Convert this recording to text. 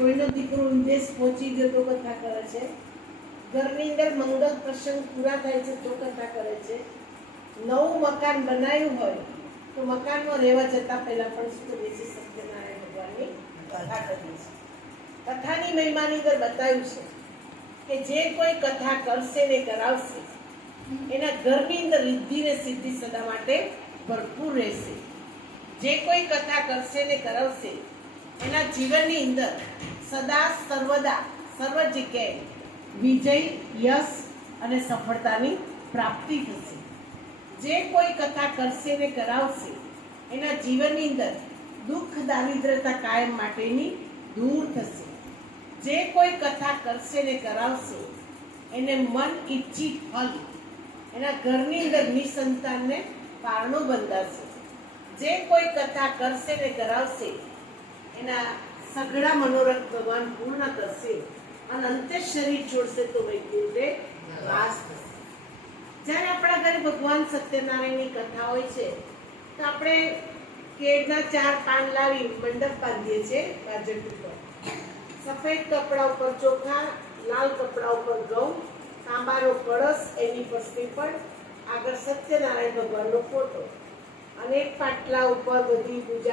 કોઈનો દીકરો વિદેશ પહોંચી ગયો તો કથા કરે છે, ઘરની અંદર મંગળ પ્રસંગ પૂરા થાય છે તો કથા કરે છે, નવું મકાન બનાવ્યું હોય તો મકાનમાં રહેવા જતા પહેલા પણ બેસી સત્યનારાયણ ભગવાનની કથા કરીએ છીએ. કથાની મહિમાની અંદર બતાવ્યું છે કે જે કોઈ કથા કરશે ને કરાવશે એના ઘરની અંદર રિદ્ધિ ને સિદ્ધિ સદા માટે ભરપૂર રહેશે. જે કોઈ કથા કરશે ને કરાવશે એના જીવનની અંદર સદા સર્વદા સર્વ જગ્યાએ વિજય, યશ અને સફળતાની પ્રાપ્તિ થશે. જે કોઈ કથા કરશે ને કરાવશે એના જીવનની અંદર દુઃખ દારિદ્રતા કાયમ માટેની દૂર થશે. જે કોઈ કથા કરશે ને કરાવશે એને મન ઈચ્છિત ફલ એના ઘરની અંદર નિસંતાનને કારણો બંધાશે. જે કોઈ કથા કરશે ને કરાવશે એના સઘળા મનોરથ ભગવાન પૂર્ણ કરશે અને અંતે શરીર છોડશે તો વૈકુંઠે વાસ થશે. જ્યારે આપણા ઘરે ભગવાન સત્યનારાયણની કથા હોય છે તો આપણે કેળના 4 પાન લાવી મંડપ બાંધીએ છીએ બાજટ ઉપર. સફેદ કપડા ઉપર ચોખા, લાલ કપડા ઉપર ઘઉં, તાંબાનો કળશ, એની પર શ્રીફળ, આગળ સત્યનારાયણ ભગવાનનો ફોટો અને એક પાટલા ઉપર બધી પૂજા